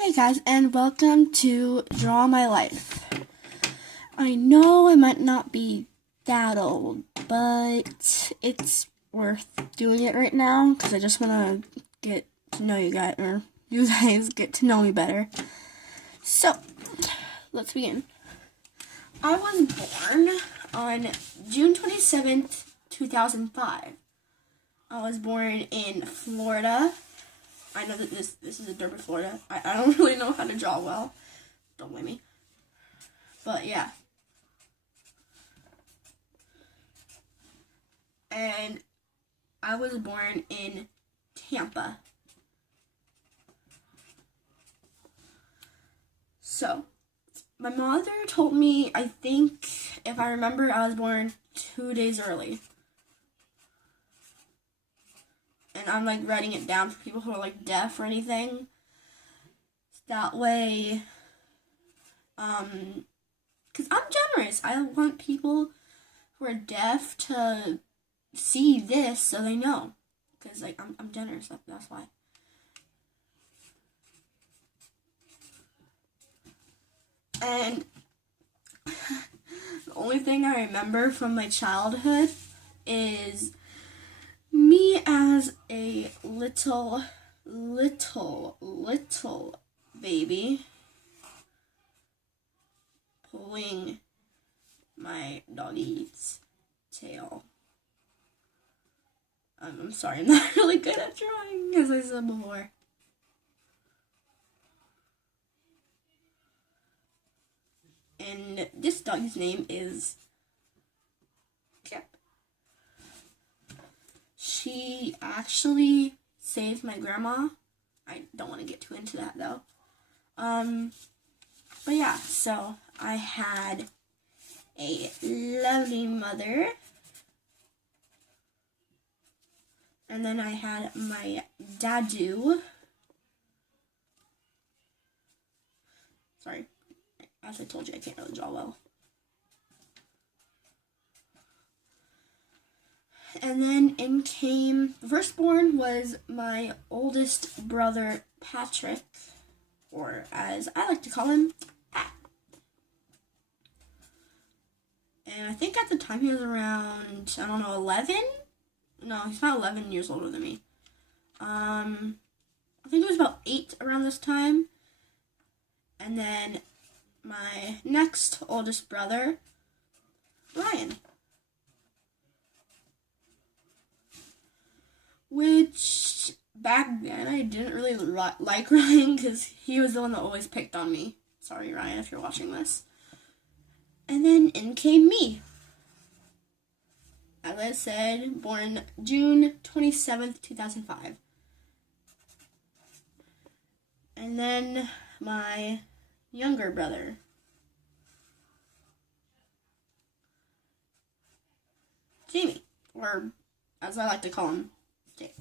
Hey guys, and welcome to Draw My Life. I know I might not be that old, but it's worth doing it right now because I just want to get to know you guys, or you guys get to know me better. So, let's begin. I was born on June 27th, 2005. I was born in Florida. I know that this is in Durbin, Florida. I don't really know how to draw well. Don't blame me. But yeah. And I was born in Tampa. So, my mother told me, I think, if I remember, I was born 2 days early. And I'm like writing it down for people who are like deaf or anything. That way, because I'm generous. I want people who are deaf to see this so they know. Because like I'm generous. That's why. And the only thing I remember from my childhood is me as a little baby pulling my doggy's tail. I'm sorry, I'm not really good at drawing, as I said before. And this dog's name is Kip. She actually saved my grandma. I don't want to get too into that though. But yeah, so I had a lovely mother. And then I had my dadu. Sorry, as I told you, I can't really draw well. And then in came, the firstborn was my oldest brother, Patrick, or as I like to call him, Pat. And I think at the time he was around, 11? No, he's not 11 years older than me. I think it was about 8 around this time. And then my next oldest brother, Ryan. Which, back then, I didn't really like Ryan because he was the one that always picked on me. Sorry, Ryan, if you're watching this. And then in came me. As I said, born June 27th, 2005. And then my younger brother, Jamie, or as I like to call him, Jake.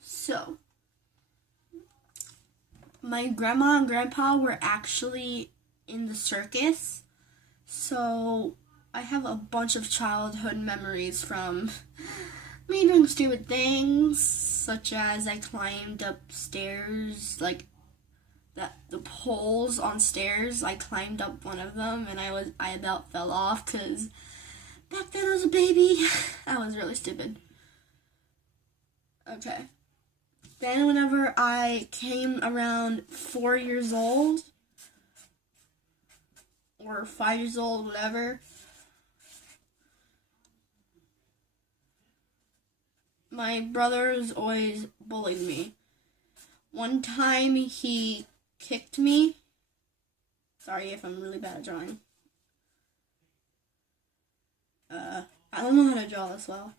So, my grandma and grandpa were actually in the circus. So, I have a bunch of childhood memories from me doing stupid things, such as I climbed up stairs, like the poles on stairs. I climbed up one of them, and I about fell off because back then I was a baby. I was really stupid. Okay. Then whenever I came around 4 years old, or 5 years old, whatever, my brothers always bullied me. One time he kicked me. Sorry if I'm really bad at drawing. I don't know how to draw this well.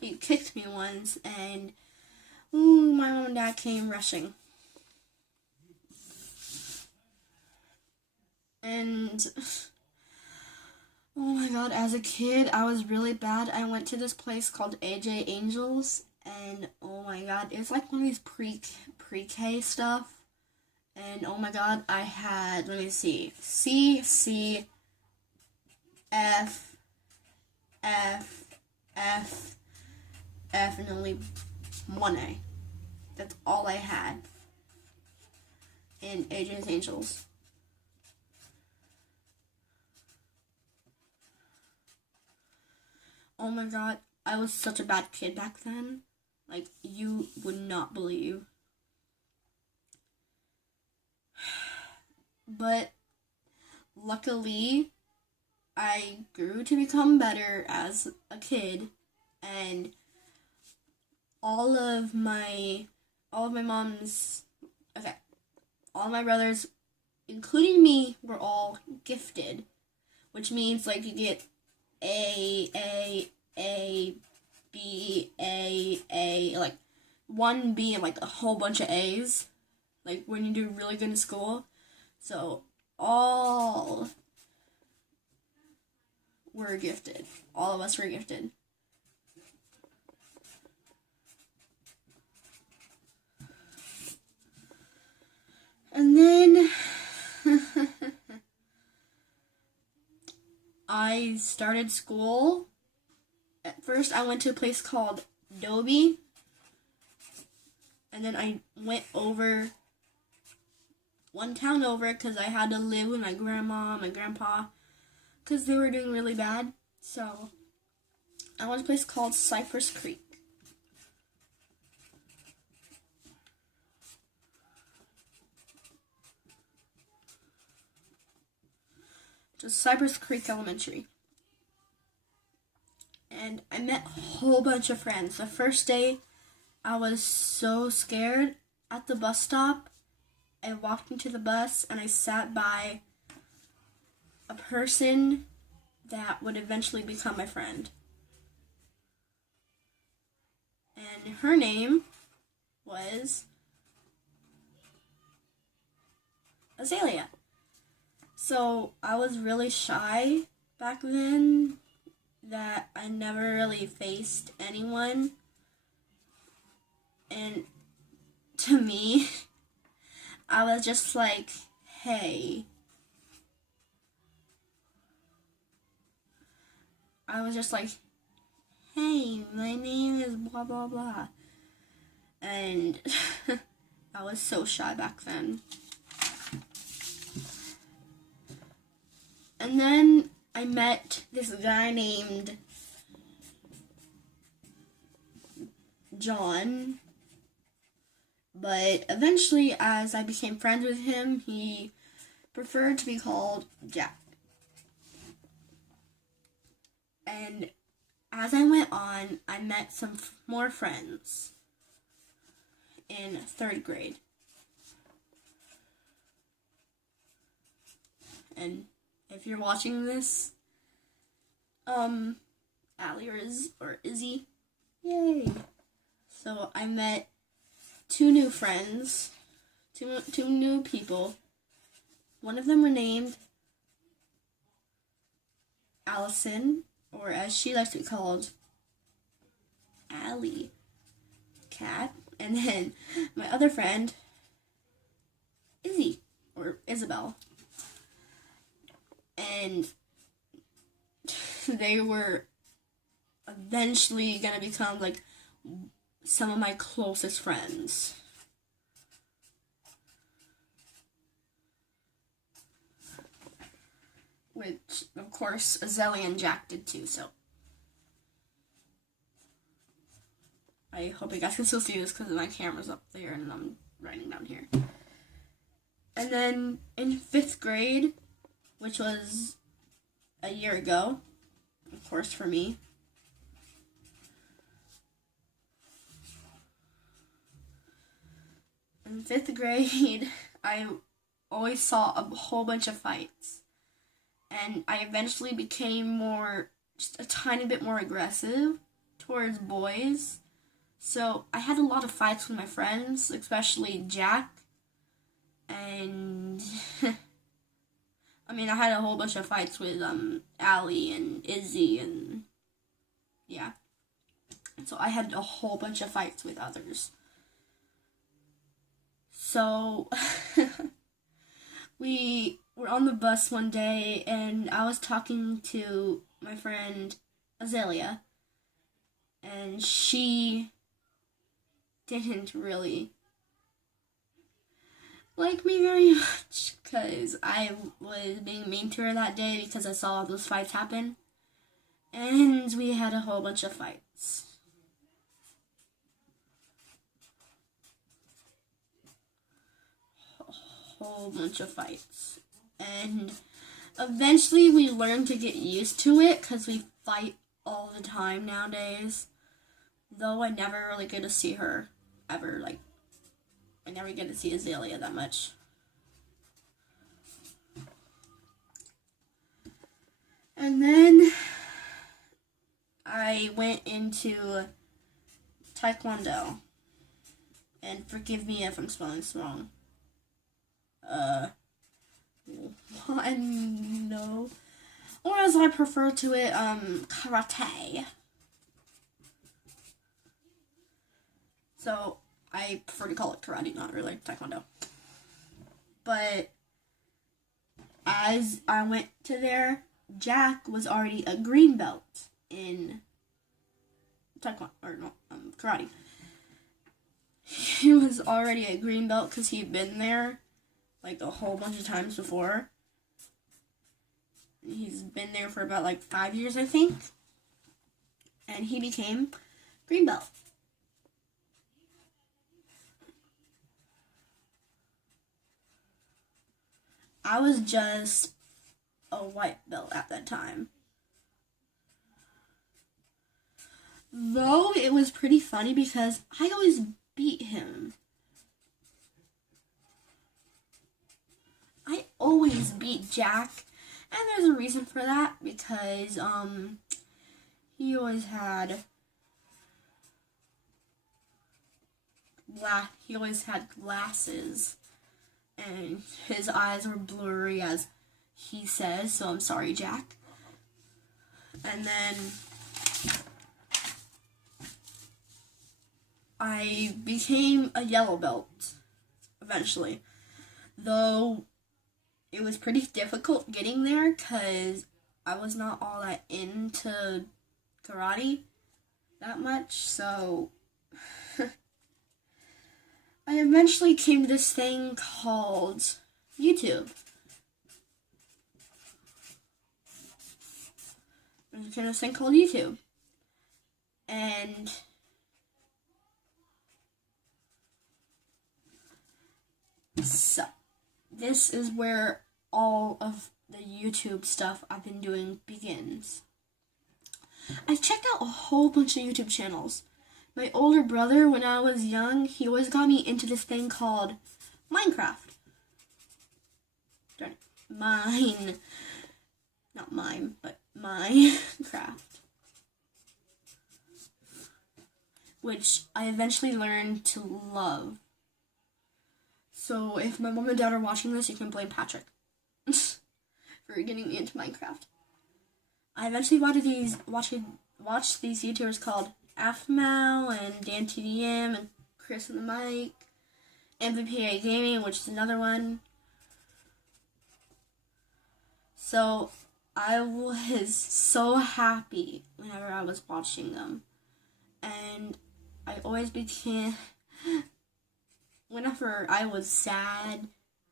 He kicked me once, and my mom and dad came rushing. And oh my god, as a kid, I was really bad. I went to this place called AJ Angels, and oh my god, it's like one of these pre-K stuff. And oh my god, I had, let me see, C, C, F, F, F, definitely 1A. That's all I had in AJ's Angels. Oh my god, I was such a bad kid back then. Like, you would not believe. But luckily, I grew to become better as a kid, and all of my mom's, okay, all my brothers, including me, were all gifted, which means like you get A, B, A, like one B and like a whole bunch of A's, like when you do really good in school. So all were gifted. All of us were gifted. And then I started school. At first, I went to a place called Dobie. And then I went over one town over because I had to live with my grandma, my grandpa, because they were doing really bad. So I went to a place called Cypress Creek. Just Cypress Creek Elementary. And I met a whole bunch of friends. The first day, I was so scared. At the bus stop, I walked into the bus and I sat by a person that would eventually become my friend. And her name was Azalea. So I was really shy back then, that I never really faced anyone. And to me, I was just like, hey. I was just like, hey, my name is blah, blah, blah. And I was so shy back then. And then I met this guy named John. But eventually, as I became friends with him, he preferred to be called Jack. And as I went on, I met some more friends in 3rd grade. And if you're watching this, Allie or Izzy, yay! So I met 2 new friends, two new people. One of them were named Allison, or as she likes to be called, Allie Cat. And then my other friend, Izzy, or Isabel. And they were eventually gonna become like some of my closest friends. Which, of course, Azalea and Jack did too, so. I hope you guys can still see this because my camera's up there and I'm writing down here. And then in 5th grade, which was a year ago, of course, for me, in 5th grade, I always saw a whole bunch of fights. And I eventually became just a tiny bit more aggressive towards boys. So I had a lot of fights with my friends, especially Jack. And I mean, I had a whole bunch of fights with Allie and Izzy, and yeah. So I had a whole bunch of fights with others. So we were on the bus one day, and I was talking to my friend Azalea, and she didn't really like me very much because I was being mean to her that day because I saw all those fights happen. And we had a whole bunch of fights. Whole bunch of fights. And eventually we learned to get used to it because we fight all the time nowadays. Though I never really get to see her ever. Like, I never get to see Azalea that much. And then I went into Taekwondo. And forgive me if I'm spelling this wrong. No. Or as I prefer to it, karate. So, I prefer to call it karate, not really Taekwondo. But, as I went to there, Jack was already a green belt in Taekwondo, or no, karate. He was already a green belt because he'd been there like a whole bunch of times before. He's been there for about like 5 years, I think. And he became green belt. I was just a white belt at that time. Though it was pretty funny because I always beat him. I always beat Jack, and there's a reason for that because he always had glasses, and his eyes were blurry, as he says. So I'm sorry, Jack. And then I became a yellow belt eventually, though it was pretty difficult getting there because I was not all that into karate that much, so I eventually came to this thing called YouTube. I came to this thing called YouTube. And so this is where all of the YouTube stuff I've been doing begins. I checked out a whole bunch of YouTube channels. My older brother, when I was young, he always got me into this thing called Minecraft. Not mine, but Minecraft. Which I eventually learned to love. So if my mom and dad are watching this, you can blame Patrick for getting me into Minecraft. I eventually watched these YouTubers called Afmao and DanTDM and Chris and the Mike, MVPA Gaming, which is another one. So I was so happy whenever I was watching them, and I always became. Whenever I was sad,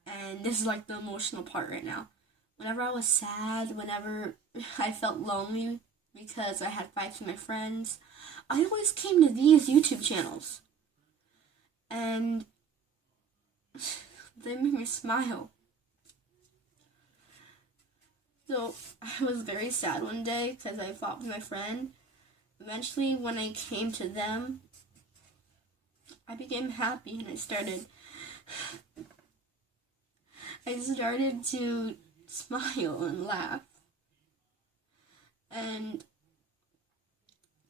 and this is like the emotional part right now. Whenever I was sad, whenever I felt lonely because I had fights with my friends, I always came to these YouTube channels. And they made me smile. So I was very sad one day because I fought with my friend. Eventually, when I came to them, I became happy and I started to smile and laugh. And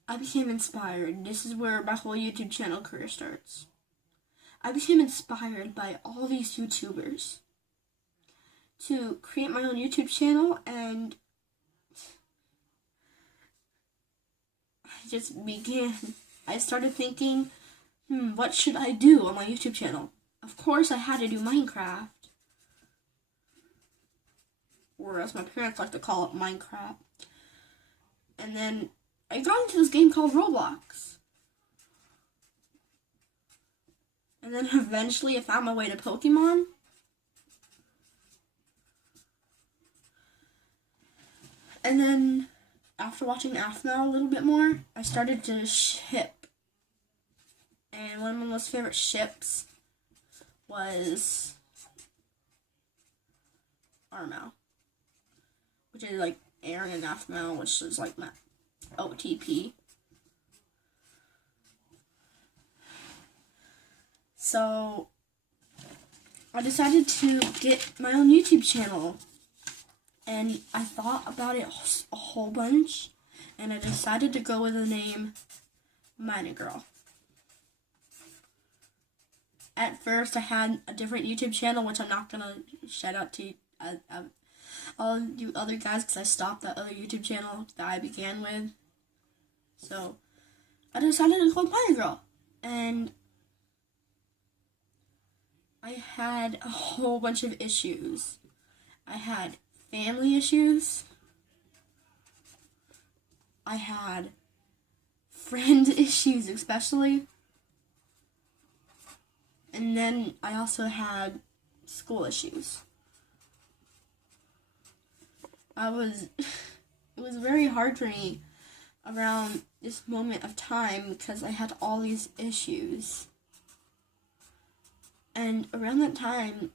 I became inspired. This is where my whole YouTube channel career starts. I became inspired by all these YouTubers to create my own YouTube channel, and I started thinking, what should I do on my YouTube channel? Of course, I had to do Minecraft. Or as my parents like to call it, Minecraft. And then I got into this game called Roblox. And then eventually I found my way to Pokemon. And then after watching Aphmau a little bit more, I started to ship. And one of my most favorite ships was Armau, which is like Aaron and Aphmau, which is like my OTP. So I decided to get my own YouTube channel, and I thought about it a whole bunch, and I decided to go with the name Mina Girl. At first, I had a different YouTube channel, which I'm not gonna shout out to all you other guys because I stopped that other YouTube channel that I began with. So I decided to call Mina Girl, and I had a whole bunch of issues. I had family issues. I had friend issues, especially. And then I also had school issues. It was very hard for me around this moment of time because I had all these issues. And around that time,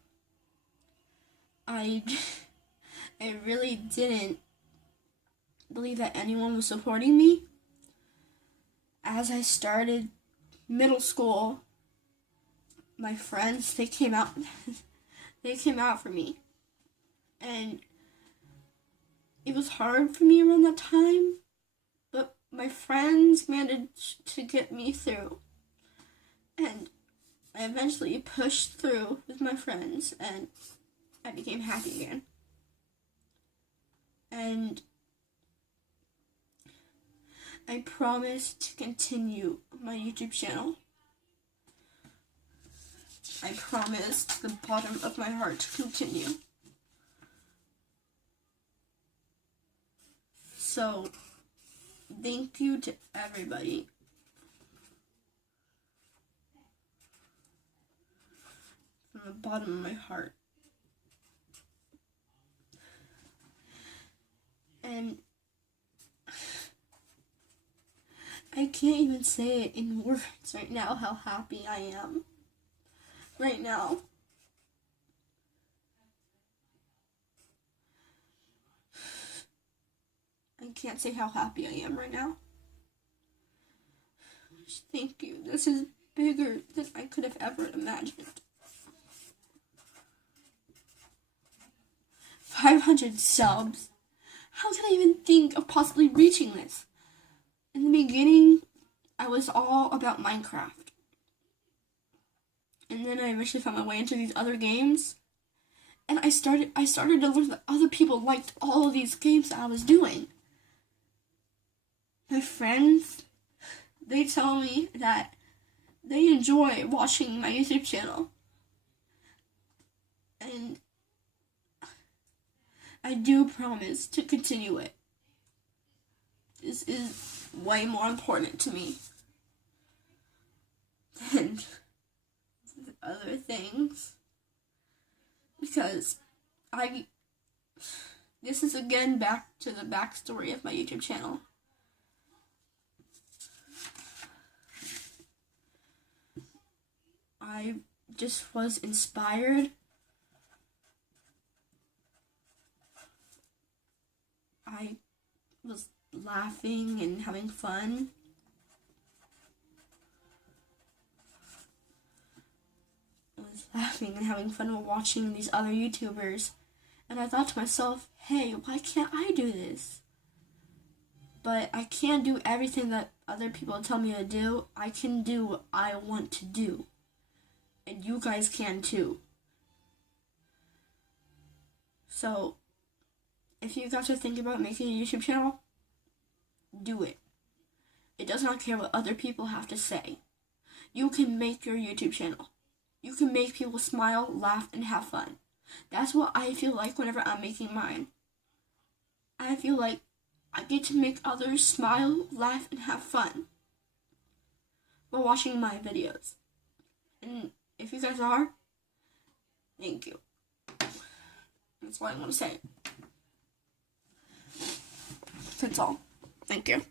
I really didn't believe that anyone was supporting me. As I started middle school, my friends, they came out for me. And it was hard for me around that time, but my friends managed to get me through. And I eventually pushed through with my friends, and I became happy again. And I promise to continue my YouTube channel. I promise to the bottom of my heart to continue. So, thank you to everybody. From the bottom of my heart. And I can't even say it in words right now how happy I am. Right now. I can't say how happy I am right now. Thank you. This is bigger than I could have ever imagined. 500 subs. How could I even think of possibly reaching this? In the beginning, I was all about Minecraft. And then I eventually found my way into these other games. And I started to learn that other people liked all of these games that I was doing. My friends, they tell me that they enjoy watching my YouTube channel. And I do promise to continue it. This is way more important to me than other things. Because this is again back to the backstory of my YouTube channel. I just was inspired. I was laughing and having fun. I was laughing and having fun while watching these other YouTubers. And I thought to myself, hey, why can't I do this? But I can't do everything that other people tell me to do. I can do what I want to do. And you guys can too. So, if you guys are thinking about making a YouTube channel, do it. It does not care what other people have to say. You can make your YouTube channel. You can make people smile, laugh, and have fun. That's what I feel like whenever I'm making mine. I feel like I get to make others smile, laugh, and have fun while watching my videos. And if you guys are, thank you. That's all I want to say. That's all. Thank you.